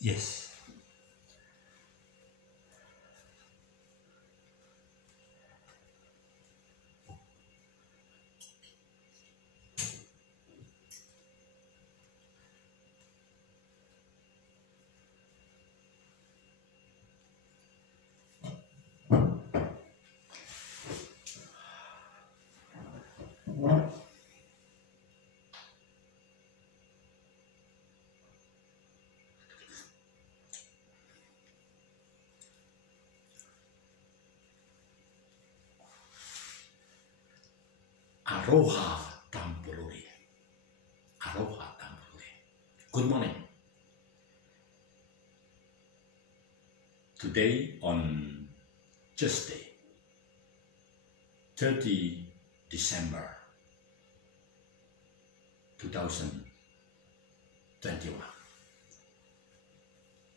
Yes. Aroha Tampolori. Aroha Tampolori. Good morning. Today on Tuesday, 30 December 2021.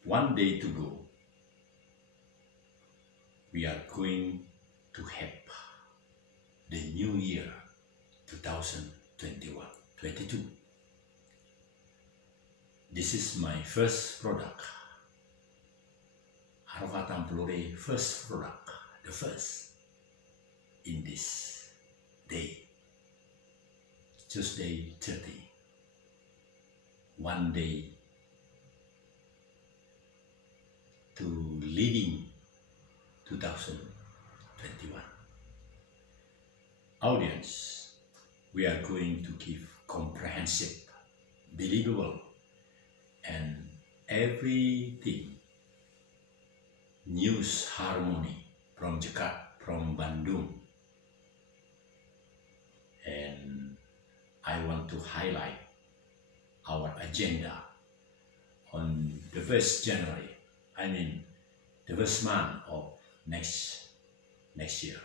One day to go. We are going to have the new year 2021-22. This is my first product. Aroha Tampolori first product, the first in this day, Tuesday 30. One day to leading 2021. Audience, we are going to give comprehensive, believable, and everything news harmony from Jakarta, from Bandung. And I want to highlight our agenda on the 1st January, the first month of next year.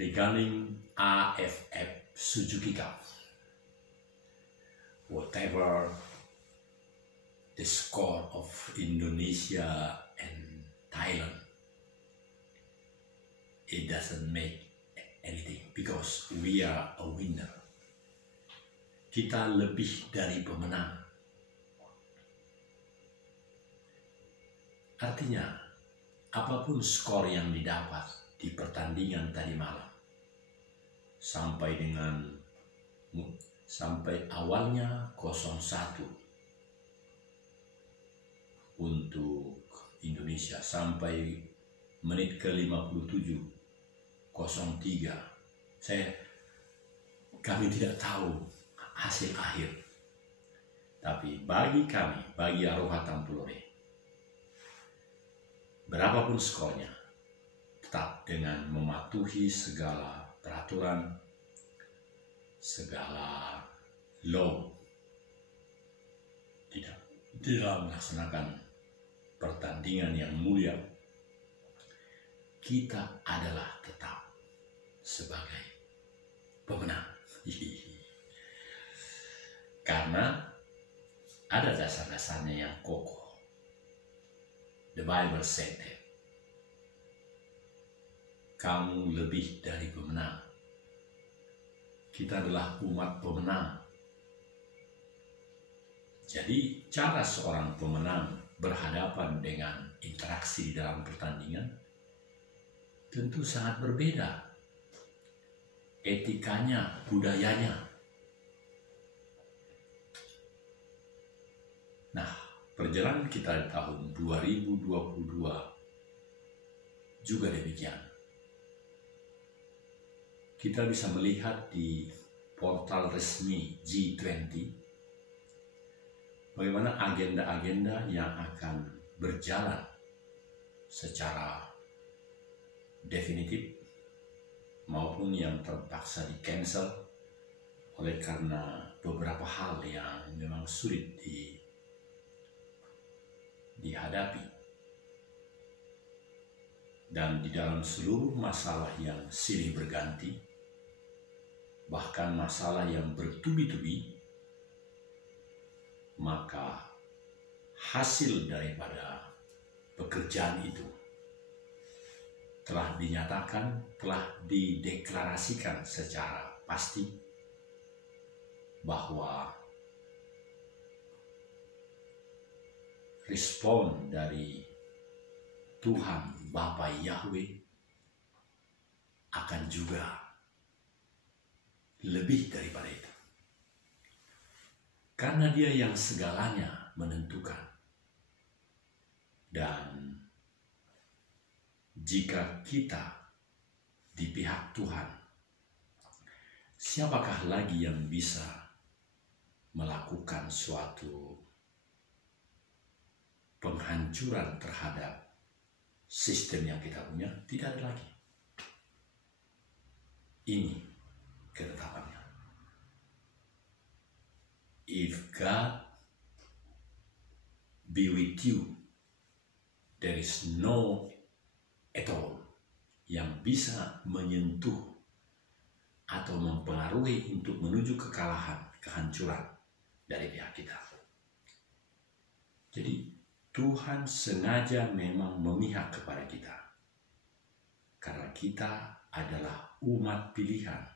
Regarding AFF Suzuki Cup, whatever the score of Indonesia and Thailand, it doesn't make anything because we are a winner. Kita lebih dari pemenang. Artinya, apapun skor yang didapat di pertandingan tadi malam, sampai awalnya 0-1 untuk Indonesia sampai menit ke-57 0-3. Kami tidak tahu hasil akhir, tapi bagi kami, bagi Aroha Tampolori, berapapun skornya, tetap dengan mematuhi segala peraturan, segala law dalam melaksanakan pertandingan yang mulia, kita adalah tetap sebagai pemenang. Karena ada dasar-dasarnya yang kokoh. The Bible said that kamu lebih dari pemenang. Kita adalah umat pemenang. Jadi cara seorang pemenang berhadapan dengan interaksi di dalam pertandingan tentu sangat berbeda. Etikanya, budayanya. Nah, perjalanan kita di tahun 2022 juga demikian. Kita bisa melihat di portal resmi G20 bagaimana agenda-agenda yang akan berjalan secara definitif maupun yang terpaksa di-cancel oleh karena beberapa hal yang memang sulit dihadapi. Dan di dalam seluruh masalah yang silih berganti, bahkan masalah yang bertubi-tubi, maka hasil daripada pekerjaan itu telah dinyatakan, telah dideklarasikan secara pasti bahwa respon dari Tuhan Bapa Yahweh akan juga lebih daripada itu. Karena Dia yang segalanya menentukan. Dan jika kita di pihak Tuhan, siapakah lagi yang bisa melakukan suatu penghancuran terhadap sistem yang kita punya? Tidak ada lagi. Ini ketetapannya. If God be with you, there is no at all yang bisa menyentuh atau mempengaruhi untuk menuju kekalahan, kehancuran dari pihak kita. Jadi Tuhan sengaja memang memihak kepada kita karena kita adalah umat pilihan.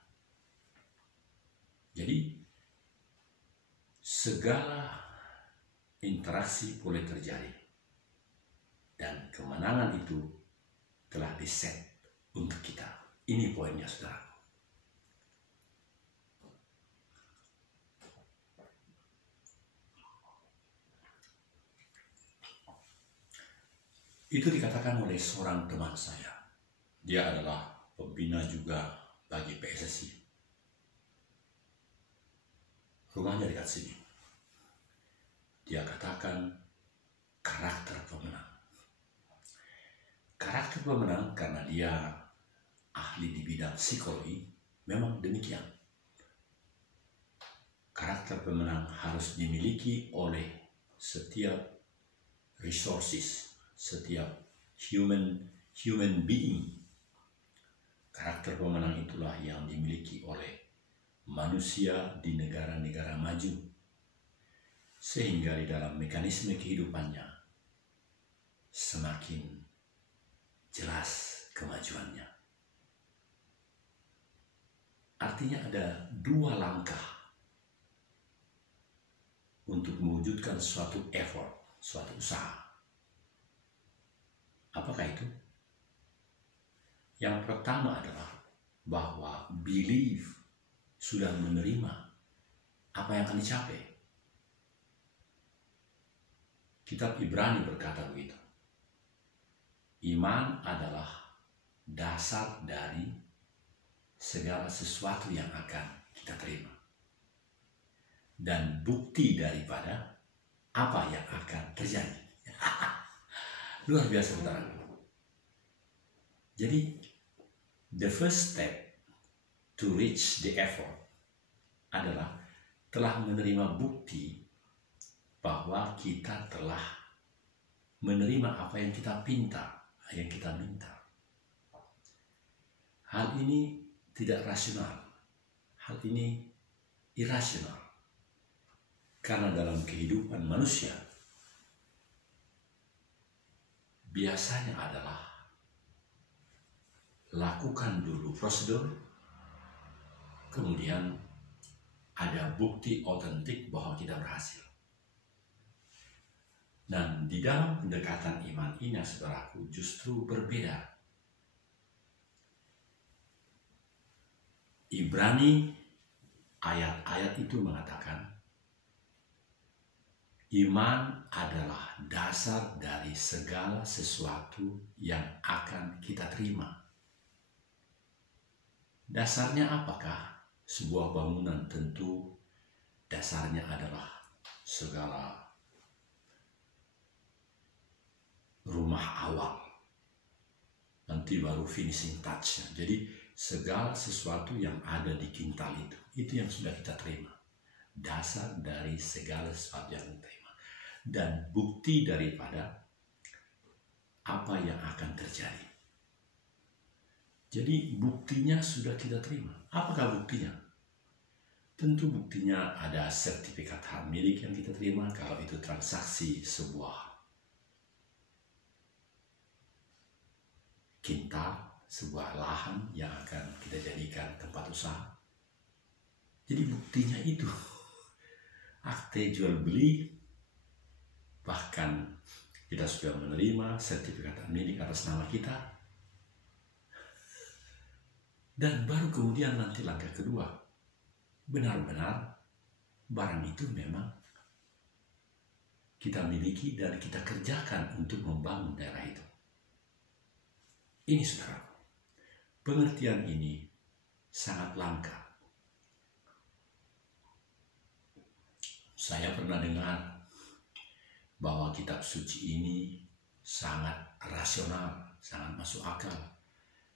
Jadi segala interaksi boleh terjadi dan kemenangan itu telah diset untuk kita. Ini poinnya, saudara. Itu dikatakan oleh seorang teman saya. Dia adalah pembina juga bagi PSSI. Rumahnya dekat sini. Dia katakan karakter pemenang. Karakter pemenang karena dia ahli di bidang psikologi, memang demikian. Karakter pemenang harus dimiliki oleh setiap resources, setiap human being. Karakter pemenang itulah yang dimiliki oleh manusia di negara-negara maju, sehingga di dalam mekanisme kehidupannya semakin jelas kemajuannya. Artinya ada dua langkah untuk mewujudkan suatu effort, suatu usaha. Apakah itu? Yang pertama adalah bahwa believe, sudah menerima apa yang akan dicapai. Kitab Ibrani berkata begitu. Iman adalah dasar dari segala sesuatu yang akan kita terima. Dan bukti daripada apa yang akan terjadi. Luar biasa, saudara. Jadi, the first step to reach the effort adalah telah menerima bukti bahwa kita telah menerima apa yang kita minta. Hal ini tidak rasional. Hal ini irasional. Karena dalam kehidupan manusia biasanya adalah lakukan dulu prosedur, kemudian ada bukti otentik bahwa kita berhasil. Dan di dalam pendekatan iman ini, saudaraku, justru berbeda. Ibrani ayat-ayat itu mengatakan iman adalah dasar dari segala sesuatu yang akan kita terima. Dasarnya apakah? Sebuah bangunan tentu dasarnya adalah segala rumah awal. Nanti baru finishing touch-nya. Jadi segala sesuatu yang ada di kintal itu yang sudah kita terima. Dasar dari segala sesuatu yang kita terima. Dan bukti daripada apa yang akan terjadi. Jadi buktinya sudah kita terima. Apakah buktinya? Tentu buktinya ada sertifikat hak milik yang kita terima kalau itu transaksi sebuah kintal sebuah lahan yang akan kita jadikan tempat usaha. Jadi buktinya itu, akte jual beli, bahkan kita sudah menerima sertifikat milik atas nama kita. Dan baru kemudian nanti langkah kedua, benar-benar barang itu memang kita miliki dan kita kerjakan untuk membangun daerah itu. Ini saudara, pengertian ini sangat langka. Saya pernah dengar bahwa kitab suci ini sangat rasional, sangat masuk akal.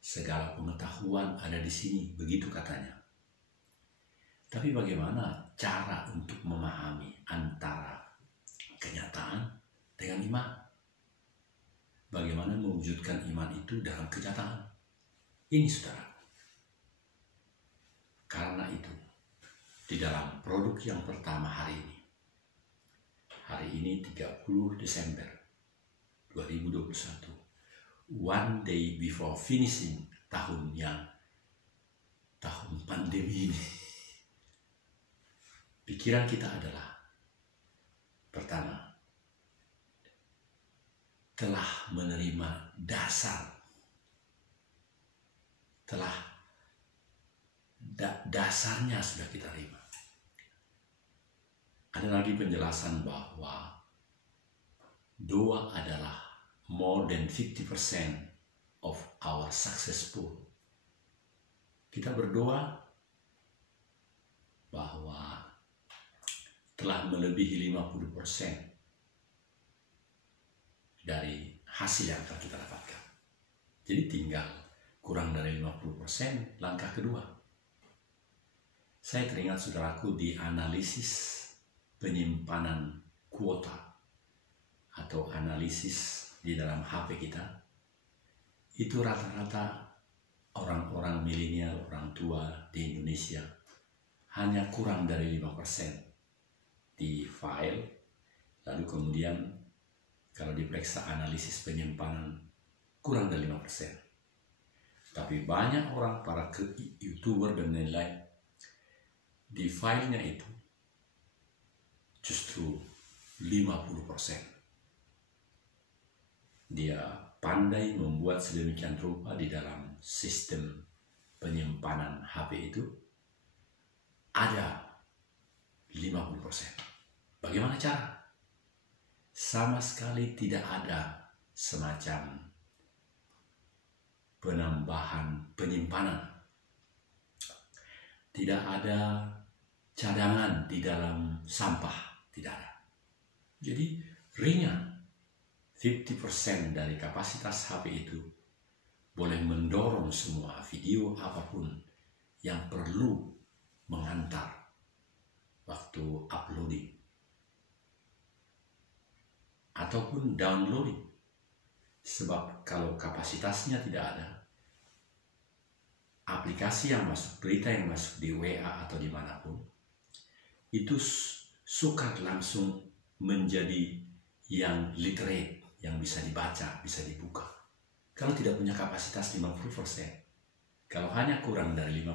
Segala pengetahuan ada di sini, begitu katanya. Tapi bagaimana cara untuk memahami antara kenyataan dengan iman? Bagaimana mewujudkan iman itu dalam kenyataan? Ini saudara. Karena itu, di dalam produk yang pertama hari ini 30 Desember 2021, one day before finishing tahun pandemi ini, pikiran kita adalah pertama, telah menerima dasar, dasarnya sudah kita terima. Ada lagi penjelasan bahwa doa adalah more than 50% of our successful. Kita berdoa bahwa telah melebihi 50% dari hasil yang akan kita dapatkan. Jadi tinggal kurang dari 50%, langkah kedua. Saya teringat saudaraku di analisis penyimpanan kuota atau analisis di dalam HP kita, itu rata-rata orang-orang milenial, orang tua di Indonesia hanya kurang dari 5% di file, lalu kemudian kalau diperiksa analisis penyimpanan kurang dari 5%. Tapi banyak orang, para YouTuber dan lain-lain, di filenya itu justru 50%. Dia pandai membuat sedemikian rupa di dalam sistem penyimpanan HP itu ada 50%. Bagaimana cara? Sama sekali tidak ada semacam penambahan penyimpanan. Tidak ada cadangan di dalam sampah, tidak ada. Jadi ringan. 50% dari kapasitas HP itu boleh mendorong semua video apapun yang perlu mengantar waktu uploading ataupun downloading. Sebab kalau kapasitasnya tidak ada, aplikasi yang masuk, berita yang masuk di WA atau dimanapun, itu sukar langsung menjadi yang literate, yang bisa dibaca, bisa dibuka. Kalau tidak punya kapasitas 50%, kalau hanya kurang dari 5%,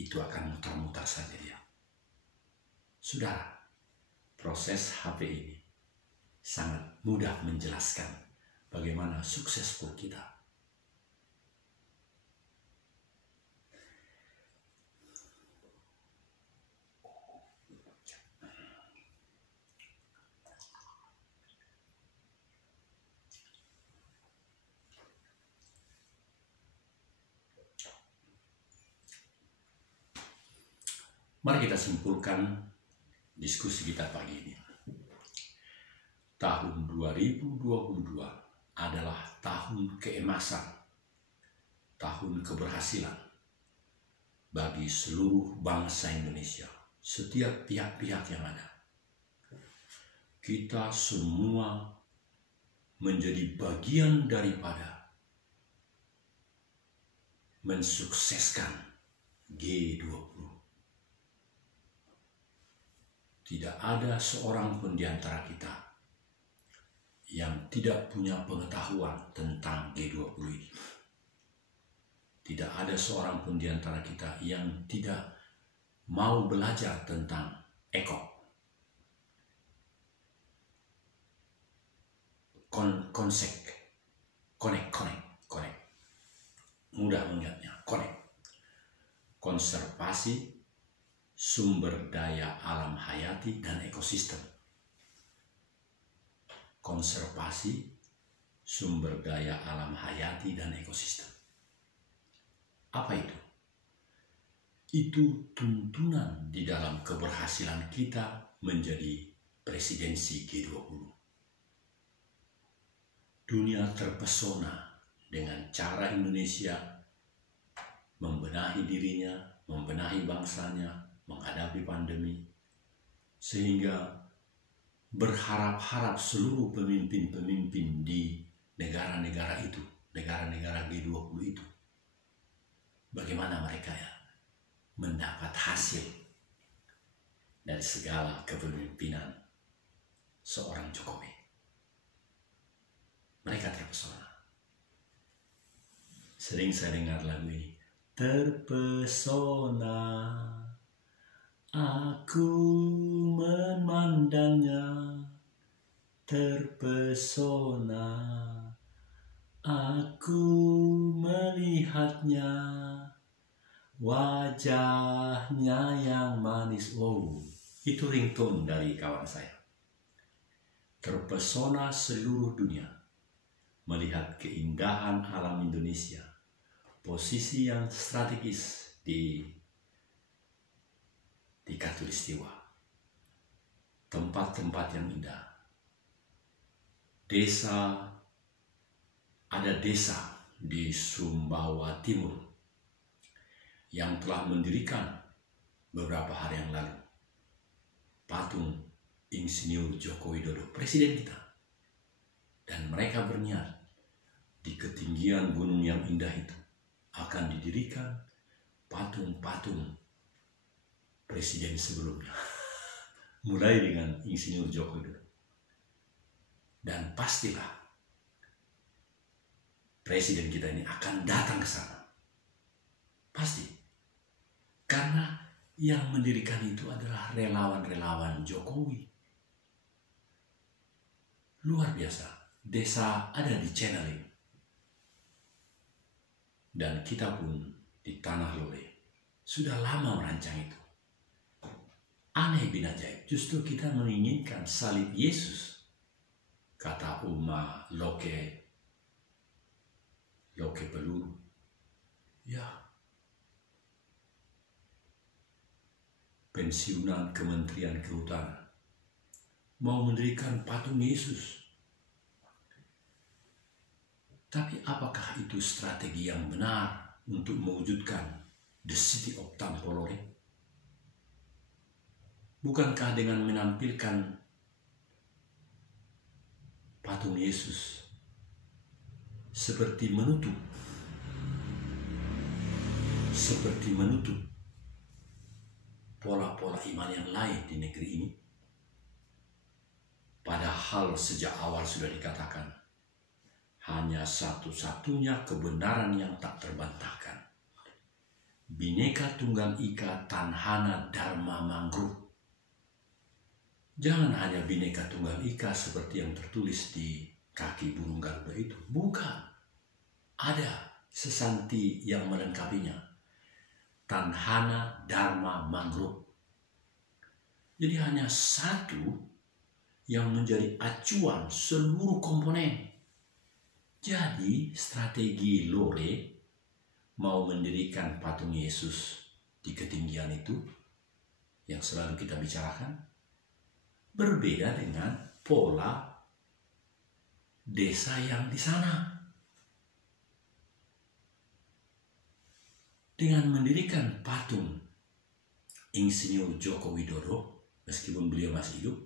itu akan mutar-mutar saja dia. Saudara, proses HP ini sangat mudah menjelaskan bagaimana suksesful kita. Mari kita simpulkan diskusi kita pagi ini. Tahun 2022 adalah tahun keemasan, tahun keberhasilan bagi seluruh bangsa Indonesia, setiap pihak-pihak yang ada. Kita semua menjadi bagian daripada mensukseskan G20. Tidak ada seorang pun di antara kita yang tidak punya pengetahuan tentang G20 ini. tidak ada seorang pun di antara kita yang tidak mau belajar tentang eko. Connect. Mudah mengingatnya, connect. Konservasi sumber daya alam hayati dan ekosistem. Konservasi sumber daya alam hayati dan ekosistem. Apa itu? Itu tuntunan di dalam keberhasilan kita menjadi presidensi G20. Dunia terpesona dengan cara Indonesia membenahi dirinya, membenahi bangsanya, menghadapi pandemi, sehingga berharap-harap seluruh pemimpin-pemimpin di negara-negara itu, negara-negara G20 itu, bagaimana mereka mendapat hasil dari segala kepemimpinan seorang Jokowi. Mereka terpesona. Sering saya dengar lagu ini, terpesona aku memandangnya, terpesona aku melihatnya, wajahnya yang manis. Wow, itu ringtone dari kawan saya. Terpesona seluruh dunia melihat keindahan alam Indonesia, posisi yang strategis di Katulistiwa, tempat-tempat yang indah, ada desa di Sumbawa Timur yang telah mendirikan beberapa hari yang lalu patung Insinyur Joko Widodo, presiden kita, dan mereka berniat di ketinggian gunung yang indah itu akan didirikan patung-patung presiden sebelumnya, mulai dengan Insinyur Joko Widodo. Dan pastilah presiden kita ini akan datang ke sana. Pasti. Karena yang mendirikan itu adalah relawan-relawan Jokowi. Luar biasa. Desa ada di channeling. Dan kita pun di Tanah Lole sudah lama merancang itu. Aneh bin ajaib, justru kita menginginkan salib Yesus. Kata Uma Loke peluru. Ya, pensiunan Kementerian Kehutanan mau mendirikan patung Yesus. Tapi apakah itu strategi yang benar untuk mewujudkan the city of Tampolore? Bukankah dengan menampilkan patung Yesus seperti menutup pola-pola iman yang lain di negeri ini? Padahal sejak awal sudah dikatakan, hanya satu-satunya kebenaran yang tak terbantahkan, Bhinneka Tunggal Ika Tanhana Dharma Mangrove. Jangan hanya Bhinneka Tunggal Ika seperti yang tertulis di kaki burung Garuda itu. Bukan. Ada sesanti yang melengkapinya. Tanhana Dharma Mangrove. Jadi hanya satu yang menjadi acuan seluruh komponen. Jadi strategi Lore mau mendirikan patung Yesus di ketinggian itu yang selalu kita bicarakan berbeda dengan pola desa yang di sana. Dengan mendirikan patung Insinyur Joko Widodo, meskipun beliau masih hidup,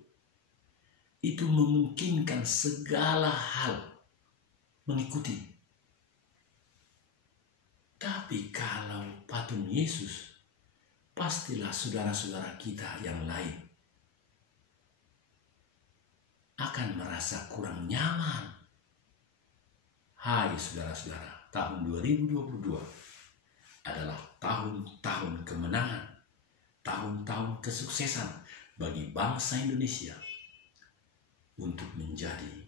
itu memungkinkan segala hal mengikuti. Tapi kalau patung Yesus, pastilah saudara-saudara kita yang lain akan merasa kurang nyaman. Hai saudara-saudara, tahun 2022 adalah tahun-tahun kemenangan, tahun-tahun kesuksesan bagi bangsa Indonesia untuk menjadi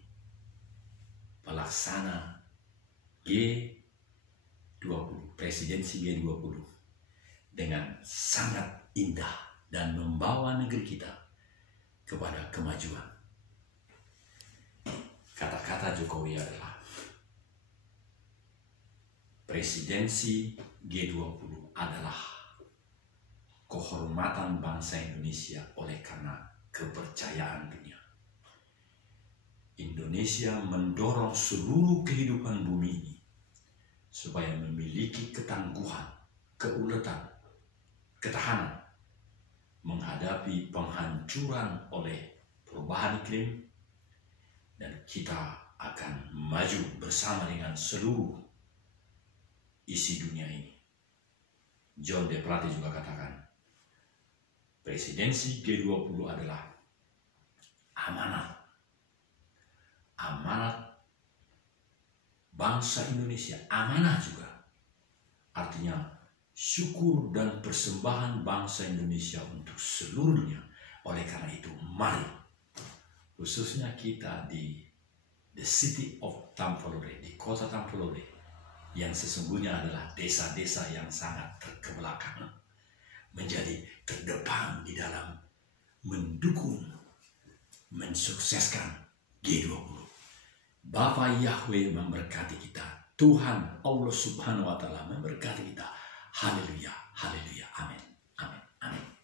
pelaksana G20, presidensi G20 dengan sangat indah dan membawa negeri kita kepada kemajuan. Kata-kata Jokowi adalah presidensi G20 adalah kehormatan bangsa Indonesia oleh karena kepercayaan dunia. Indonesia mendorong seluruh kehidupan bumi ini supaya memiliki ketangguhan, keuletan, ketahanan menghadapi penghancuran oleh perubahan iklim, dan kita akan maju bersama dengan seluruh isi dunia ini. John D. Plate juga katakan, presidensi G20 adalah amanat bangsa Indonesia, amanah juga. Artinya syukur dan persembahan bangsa Indonesia untuk seluruh dunia. Oleh karena itu, mari, khususnya kita di the city of Tampolore, di kota Tampolore, yang sesungguhnya adalah desa-desa yang sangat terkebelakang, menjadi terdepan di dalam mendukung, mensukseskan G20. Bapa Yahweh memberkati kita. Tuhan Allah Subhanahu wa Ta'ala memberkati kita. Haleluya, haleluya, amin, amin, amin.